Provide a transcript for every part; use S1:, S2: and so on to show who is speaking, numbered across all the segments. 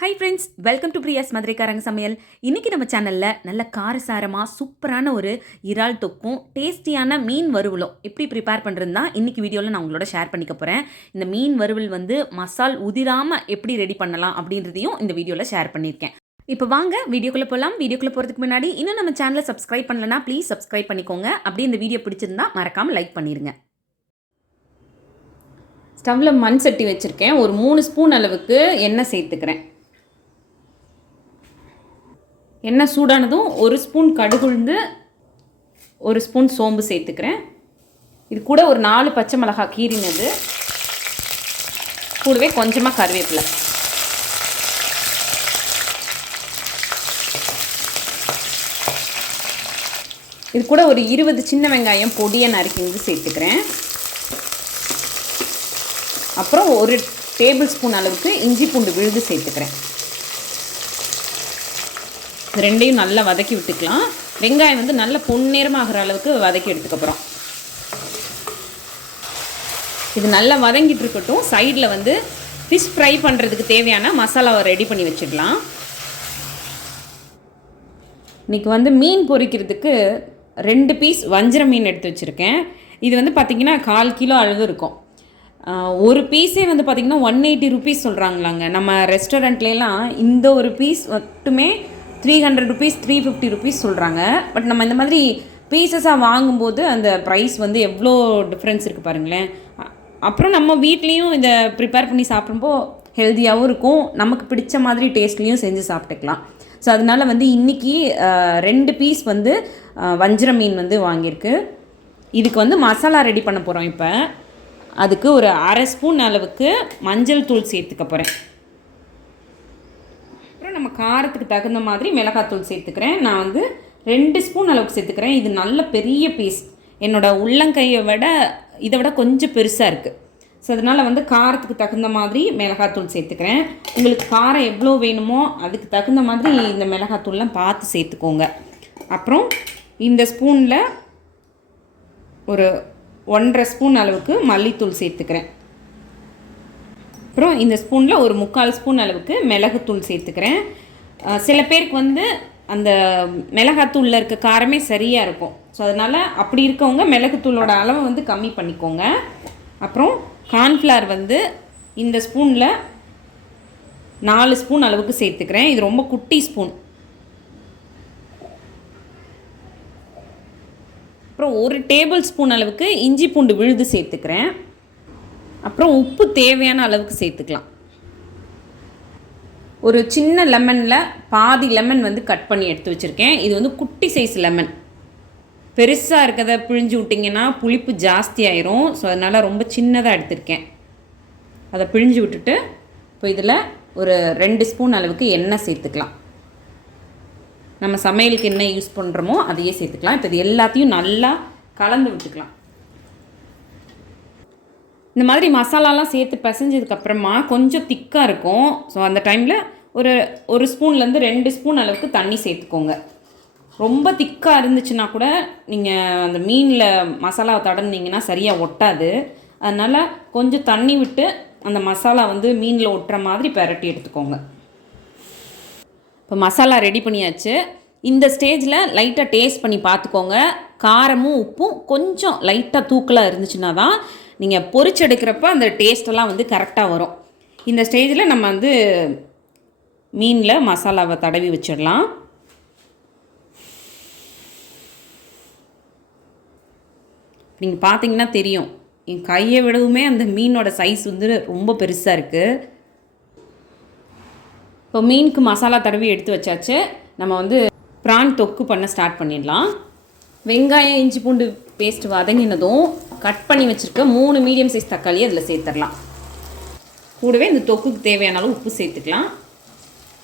S1: Hi friends welcome to Priya's மதுரைக்காரங்க சமையல் இன்றைக்கி நம்ம சேனலில் நல்ல காரசாரமாக சூப்பரான ஒரு இறால் தொக்கும் டேஸ்டியான மீன் வறுவலும் எப்படி ப்ரிப்பேர் பண்ணுறது தான் இன்றைக்கி வீடியோவில் நான் உங்களோட ஷேர் பண்ணிக்க போகிறேன் இந்த மீன் வறுவல் வந்து மசால் உதிராமல் எப்படி ரெடி பண்ணலாம் அப்படின்றதையும் இந்த வீடியோவில் ஷேர் பண்ணியிருக்கேன். இப்போ வாங்க வீடியோக்குள்ளே போகலாம் வீடியோக்குள்ளே போகிறதுக்கு முன்னாடி இன்னும் நம்ம சேனலை சப்ஸ்கிரைப் பண்ணலனா ப்ளீஸ் சப்ஸ்கிரைப் பண்ணிக்கோங்க. அப்படி இந்த வீடியோ பிடிச்சிருந்தா மறக்காமல் லைக் பண்ணிடுங்க ஸ்டவ்வில் மண் சட்டி வச்சுருக்கேன். ஒரு மூணு ஸ்பூன் அளவுக்கு எண்ணெய் சேர்த்துக்கிறேன். எண்ணெய் சூடானதும் ஒரு ஸ்பூன் கடுகுழுந்து ஒரு ஸ்பூன் சோம்பு சேர்த்துக்கிறேன். இது கூட ஒரு நாலு பச்சை மிளகாய் கீறினது. கூடவே கொஞ்சமாக கருவேப்பிலை. இது கூட ஒரு இருபது சின்ன வெங்காயம் பொடியை நறுக்கிந்து சேர்த்துக்கிறேன். அப்புறம் ஒரு டேபிள் ஸ்பூன் அளவுக்கு இஞ்சி பூண்டு விழுது சேர்த்துக்கிறேன். இது ரெண்டையும் நல்லா வதக்கி விட்டுக்கலாம். வெங்காயம் வந்து நல்லா பொன்னிறமாகிற அளவுக்கு வதக்கி எடுத்துக்கப்புறம் இது நல்லா வதங்கிட்டு இருக்கட்டும். சைடில் வந்து ஃபிஷ் ஃப்ரை பண்ணுறதுக்கு தேவையான மசாலாவை ரெடி பண்ணி வச்சிடலாம். இன்றைக்கி வந்து மீன் பொரிக்கிறதுக்கு ரெண்டு பீஸ் வஞ்சிர மீன் எடுத்து வச்சுருக்கேன். இது வந்து பார்த்திங்கன்னா கால் கிலோ அளவு இருக்கும். ஒரு பீஸே வந்து பார்த்திங்கன்னா ஒன் எயிட்டி ருபீஸ் சொல்கிறாங்களாங்க நம்ம ரெஸ்டாரண்ட்லாம் இந்த ஒரு பீஸ் மட்டுமே three hundred rupees three fifty rupees சொல்கிறாங்க பட் நம்ம இந்த மாதிரி பீசஸாக வாங்கும்போது அந்த ப்ரைஸ் வந்து எவ்வளோ டிஃப்ரென்ஸ் இருக்குது பாருங்களேன். அப்புறம் நம்ம வீட்லேயும் இதை ப்ரிப்பேர் பண்ணி சாப்பிடும்போ ஹெல்த்தியாகவும் இருக்கும். நமக்கு பிடிச்ச மாதிரி டேஸ்ட்லேயும் செஞ்சு சாப்பிட்டுக்கலாம். ஸோ அதனால் வந்து இன்றைக்கி ரெண்டு பீஸ் வந்து வஞ்சிர மீன் வந்து வாங்கியிருக்கு. இதுக்கு வந்து மசாலா ரெடி பண்ண போகிறோம் இப்போ. அதுக்கு ஒரு அரை ஸ்பூன் அளவுக்கு மஞ்சள் தூள் சேர்த்துக்க போகிறேன் நம்ம காரத்துக்கு தகுந்த மாதிரி மிளகாத்தூள் சேர்த்துக்கிறேன். நான் வந்து ரெண்டு ஸ்பூன் அளவுக்கு சேர்த்துக்கிறேன். இது நல்ல பெரிய பீஸ் என்னோடய உள்ளங்கையை விட இதை விட கொஞ்சம் பெருசாக இருக்குது ஸோ அதனால் வந்து காரத்துக்கு தகுந்த மாதிரி மிளகாத்தூள் சேர்த்துக்கிறேன். உங்களுக்கு காரம் எவ்வளோ வேணுமோ அதுக்கு தகுந்த மாதிரி இந்த மிளகாத்தூள்லாம் பார்த்து சேர்த்துக்கோங்க. அப்புறம் இந்த ஸ்பூனில் ஒரு ஒன்றரை ஸ்பூன் அளவுக்கு மல்லித்தூள் சேர்த்துக்கிறேன். அப்புறம் இந்த ஸ்பூனில் ஒரு முக்கால் ஸ்பூன் அளவுக்கு மிளகுத்தூள் சேர்த்துக்கிறேன். சில பேருக்கு வந்து அந்த மிளகாத்தூளில் இருக்க காரமே சரியாக இருக்கும். ஸோ அதனால் அப்படி இருக்கவங்க மிளகுத்தூளோட அளவை வந்து கம்மி பண்ணிக்கோங்க. அப்புறம் கார்ன்ஃப்ளவர் வந்து இந்த ஸ்பூனில் நாலு ஸ்பூன் அளவுக்கு சேர்த்துக்கிறேன். இது ரொம்ப குட்டி ஸ்பூன். அப்புறம் ஒரு டேபிள் ஸ்பூன் அளவுக்கு இஞ்சி பூண்டு விழுது சேர்த்துக்கிறேன். அப்புறம் உப்பு தேவையான அளவுக்கு சேர்த்துக்கலாம். ஒரு சின்ன லெமனில் பாதி லெமன் வந்து கட் பண்ணி எடுத்து வச்சுருக்கேன். இது வந்து குட்டி சைஸ் லெமன். பெருசாக இருக்கிறத பிழிஞ்சு விட்டிங்கன்னா புளிப்பு ஜாஸ்தி ஆயிரும். ஸோ அதனால் ரொம்ப சின்னதாக எடுத்திருக்கேன். அதை பிழிஞ்சு விட்டுட்டு இப்போ இதில் ஒரு ரெண்டு ஸ்பூன் அளவுக்கு எண்ணெய் சேர்த்துக்கலாம். நம்ம சமையலுக்கு என்ன யூஸ் பண்ணுறோமோ அதையே சேர்த்துக்கலாம். இப்போ இது எல்லாத்தையும் நல்லா கலந்து விட்டுக்கலாம். இந்த மாதிரி மசாலாலாம் சேர்த்து பிசைஞ்சதுக்கப்புறமா கொஞ்சம் திக்காக இருக்கும். ஸோ அந்த டைமில் ஒரு ஒரு ஸ்பூன்லேருந்து ரெண்டு ஸ்பூன் அளவுக்கு தண்ணி சேர்த்துக்கோங்க. ரொம்ப திக்காக இருந்துச்சுன்னா கூட நீங்கள் அந்த மீனில் மசாலாவை தடந்தீங்கன்னா சரியாக ஒட்டாது. அதனால் கொஞ்சம் தண்ணி விட்டு அந்த மசாலா வந்து மீனில் ஒட்டுற மாதிரி பெரட்டி எடுத்துக்கோங்க. இப்போ மசாலா ரெடி பண்ணியாச்சு. இந்த ஸ்டேஜில் லைட்டாக டேஸ்ட் பண்ணி பார்த்துக்கோங்க. காரமும் உப்பும் கொஞ்சம் லைட்டாக தூக்கலாக இருந்துச்சுன்னா தான் நீங்கள் பொரிச்செடுக்கிறப்ப அந்த டேஸ்ட்டெல்லாம் வந்து கரெக்டாக வரும். இந்த ஸ்டேஜில் நம்ம வந்து மீனில் மசாலாவை தடவி வச்சிடலாம். நீங்கள் பார்த்தீங்கன்னா தெரியும். என் கையை விடவுமே அந்த மீனோட சைஸ் வந்து ரொம்ப பெருசாக இருக்குது இப்போ மீனுக்கு மசாலா தடவி எடுத்து வச்சாச்சு. நம்ம வந்து ப்ரான் தொக்கு பண்ண ஸ்டார்ட் பண்ணிடலாம். வெங்காயம் இஞ்சி பூண்டு பேஸ்ட் வதங்கினதும் கட் பண்ணி வச்சுருக்க மூணு மீடியம் சைஸ் தக்காளியை அதில் சேர்த்துடலாம். கூடவே இந்த தொக்குக்கு தேவையான அளவு உப்பு சேர்த்துக்கலாம்.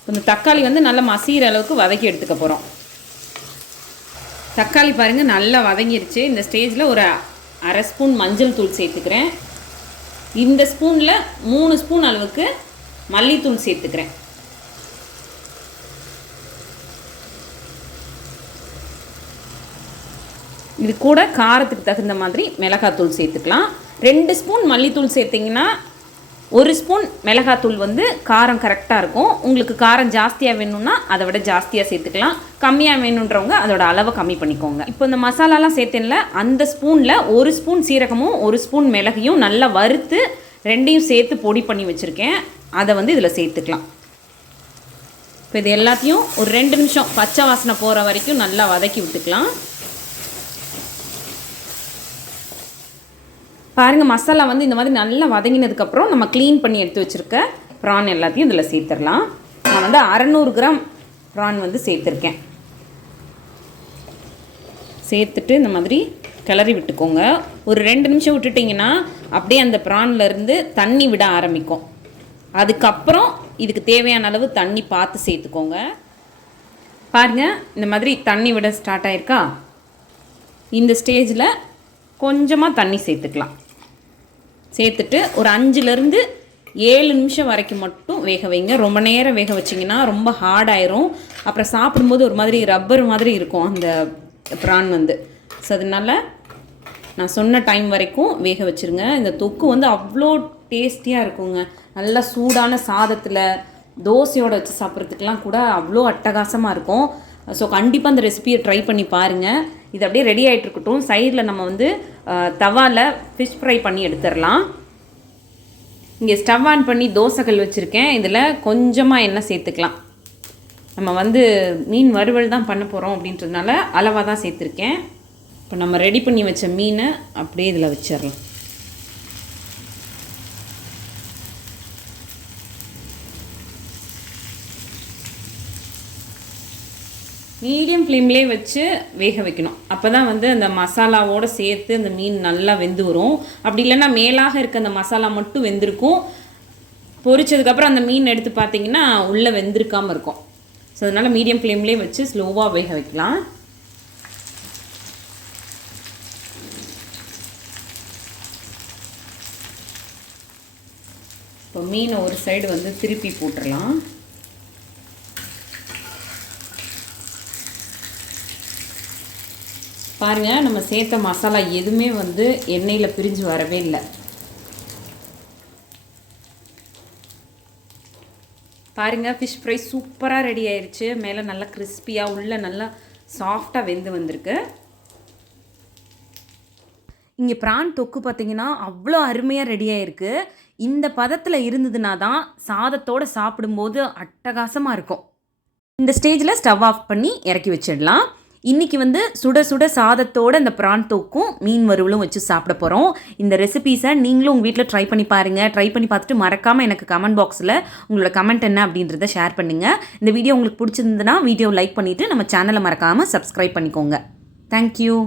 S1: இந்த தக்காளி வந்து நல்லா மசிகிற அளவுக்கு வதக்கி எடுத்துக்க போகிறோம் தக்காளி பாருங்கள் நல்லா வதங்கிருச்சு. இந்த ஸ்டேஜில் ஒரு அரை ஸ்பூன் மஞ்சள் தூள் சேர்த்துக்கிறேன். இந்த ஸ்பூனில் மூணு ஸ்பூன் அளவுக்கு மல்லித்தூள் சேர்த்துக்கிறேன். இது கூட காரத்துக்கு தகுந்த மாதிரி மிளகாத்தூள் சேர்த்துக்கலாம். ரெண்டு ஸ்பூன் மல்லித்தூள் சேர்த்திங்கன்னா ஒரு ஸ்பூன் மிளகாத்தூள் வந்து காரம் கரெக்டாக இருக்கும். உங்களுக்கு காரம் ஜாஸ்தியாக வேணும்னா அதை விட ஜாஸ்தியாக சேர்த்துக்கலாம். கம்மியாக வேணுன்றவங்க அதோட அளவை கம்மி பண்ணிக்கோங்க. இப்போ இந்த மசாலாலாம் சேர்த்தேன்ல அந்த ஸ்பூனில் ஒரு ஸ்பூன் சீரகமும் ஒரு ஸ்பூன் மிளகையும் நல்லா வறுத்து ரெண்டையும் சேர்த்து பொடி பண்ணி வச்சுருக்கேன். அதை வந்து இதில் சேர்த்துக்கலாம். இப்போ இது எல்லாத்தையும் ஒரு ரெண்டு நிமிஷம் பச்சை வாசனை போகிற வரைக்கும் நல்லா வதக்கி விட்டுக்கலாம். பாருங்கள் மசாலா வந்து இந்த மாதிரி நல்லா வதங்கினதுக்கப்புறம் நம்ம க்ளீன் பண்ணி எடுத்து வச்சுருக்க ப்ரான் எல்லாத்தையும் இதில் சேர்த்துடலாம். நான் வந்து அறநூறு கிராம் ப்ரான் வந்து சேர்த்துருக்கேன். சேர்த்துட்டு இந்த மாதிரி கிளறி விட்டுக்கோங்க. ஒரு ரெண்டு நிமிஷம் விட்டுட்டிங்கன்னா அப்படியே அந்த ப்ரான்லேருந்து தண்ணி விட ஆரம்பிக்கும். அதுக்கப்புறம் இதுக்கு தேவையான அளவு தண்ணி பார்த்து சேர்த்துக்கோங்க. பாருங்க இந்த மாதிரி தண்ணி விட ஸ்டார்ட் ஆயிருக்கா? இந்த ஸ்டேஜில் கொஞ்சமாக தண்ணி சேர்த்துக்கலாம். சேர்த்துட்டு ஒரு அஞ்சுலேருந்து ஏழு நிமிஷம் வரைக்கும் மட்டும் வேக வைங்க. ரொம்ப நேரம் வேக வச்சிங்கன்னா ரொம்ப ஹார்டாயிரும் அப்புறம் சாப்பிடும்போது ஒரு மாதிரி ரப்பர் மாதிரி இருக்கும் அந்த ப்ரான் வந்து. ஸோ அதனால நான் சொன்ன டைம் வரைக்கும் வேக வச்சுருங்க. இந்த தொக்கு வந்து அவ்வளோ டேஸ்டியாக இருக்குங்க. நல்லா சூடான சாதத்தில் தோசையோடு வச்சு சாப்பிட்றதுக்கெலாம் கூட அவ்வளோ அட்டகாசமாக இருக்கும். ஸோ கண்டிப்பாக அந்த ரெசிபியை ட்ரை பண்ணி பாருங்கள் இது அப்படியே ரெடி ஆகிட்டு இருக்கட்டும் சைடில் நம்ம வந்து தவாவில் ஃபிஷ் ஃப்ரை பண்ணி எடுத்துடலாம். இங்கே ஸ்டவ் ஆன் பண்ணி தோசைகள் வச்சுருக்கேன். இதில் கொஞ்சமாக எண்ணெய் சேர்த்துக்கலாம். நம்ம வந்து மீன் வறுவல் தான் பண்ண போகிறோம் அப்படின்றதுனால அளவாக தான் சேர்த்துருக்கேன். இப்போ நம்ம ரெடி பண்ணி வச்ச மீனை அப்படியே இதில் வச்சிடலாம். மீடியம் ஃப்ளேம்லேயே வச்சு வேக வைக்கணும். அப்போ தான் வந்து அந்த மசாலாவோடு சேர்த்து அந்த மீன் நல்லா வெந்து வரும். அப்படி இல்லைன்னா மேலாக இருக்க அந்த மசாலா மட்டும் வெந்திருக்கும். பொரிச்சதுக்கப்புறம் அந்த மீன் எடுத்து பார்த்தீங்கன்னா உள்ளே வெந்திருக்காமல் இருக்கும். ஸோ அதனால் மீடியம் ஃப்ளேம்லேயே வச்சு ஸ்லோவாக வேக வைக்கலாம். இப்போ மீனை ஒரு சைடு வந்து திருப்பி போட்டுடலாம் பாருங்கள் நம்ம சேர்த்த மசாலா எதுவுமே வந்து எண்ணெயில் பிரிஞ்சு வரவே இல்லை. பாருங்கள் ஃபிஷ் ஃப்ரை சூப்பராக ரெடி ஆயிடுச்சு மேலே நல்லா கிறிஸ்பியாக உள்ளே நல்லா சாஃப்டாக வெந்து வந்திருக்கு. இங்கே ப்ரான் தொக்கு பார்த்தீங்கன்னா அவ்வளோ அருமையாக ரெடி ஆயிருக்கு. இந்த பதத்தில் இருந்ததுனா தான் சாதத்தோடு சாப்பிடும்போது அட்டகாசமாக இருக்கும். இந்த ஸ்டேஜில் ஸ்டவ் ஆஃப் பண்ணி இறக்கி வச்சிடலாம். இன்றைக்கி வந்து சுட சுட சாதத்தோட இந்த பிரான் தோக்கும் மீன் வறுவலும் வச்சு சாப்பிட போகிறோம் இந்த ரெசிபீஸை நீங்களும் உங்கள் வீட்டில் ட்ரை பண்ணி பாருங்கள் ட்ரை பண்ணி பார்த்துட்டு மறக்காமல் எனக்கு கமெண்ட் பாக்ஸில் உங்களோட கமெண்ட் என்ன அப்படின்றத ஷேர் பண்ணுங்கள் இந்த வீடியோ உங்களுக்கு பிடிச்சிருந்ததுன்னா வீடியோ லைக் பண்ணிவிட்டு நம்ம சேனலை மறக்காமல் சப்ஸ்கிரைப் பண்ணிக்கோங்க. தேங்க்யூ